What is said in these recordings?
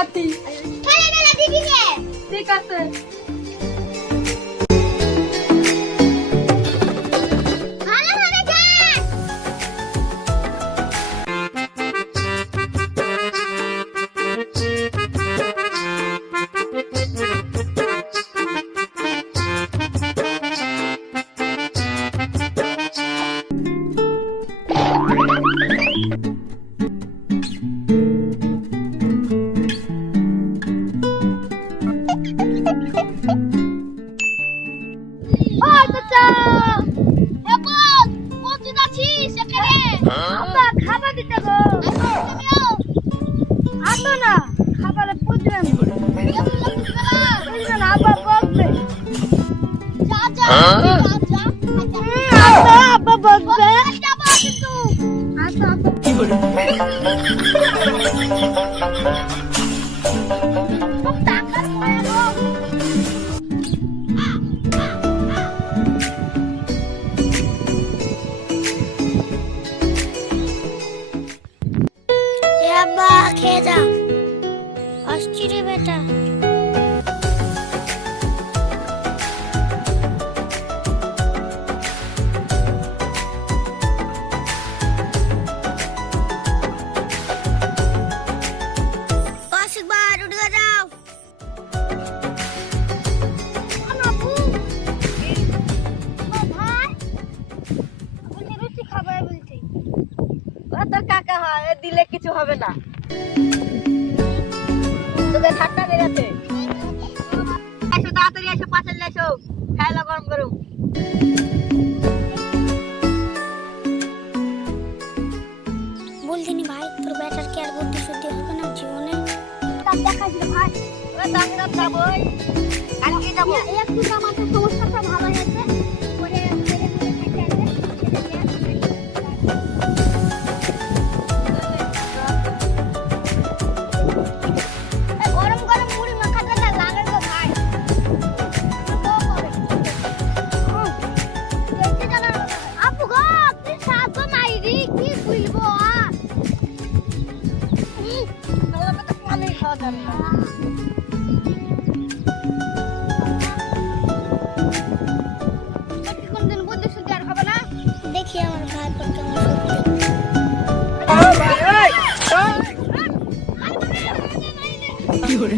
আছি। ঠিক আছে। খাবার দিতে গো আসো না খাবারে পুজবেন বুঝবে না আব্বা বকবে যা যা আব্বা বকবে যাবো কিন্তু আসো কি বলে টাকা করে গো আব্বা খেয়ে যা আসছি রে বেটা বার উঠে যাও খাবার বলছি ও তো কাকা হয় দিলে কিছু হবে না তোকে ঠাট্টা বেরাতে এসো তাড়াতাড়ি এসো পাঁচের এসো খাইলা গরম গরম বলছিনি ভাই তোর বেটার কি আর বুদ্ধি শুদ্ধি হবে না জীবনে তার দেখাইছিল ভাই ওরা ডাক্তার যাবই কালকে যাব একটু আমাদের সমস্যাটা ভালো হয়েছে পরে কোনদিন বুদ্ধি শুদ্ধি আর হবে না দেখি আমার ভাই কি করে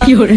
কি করে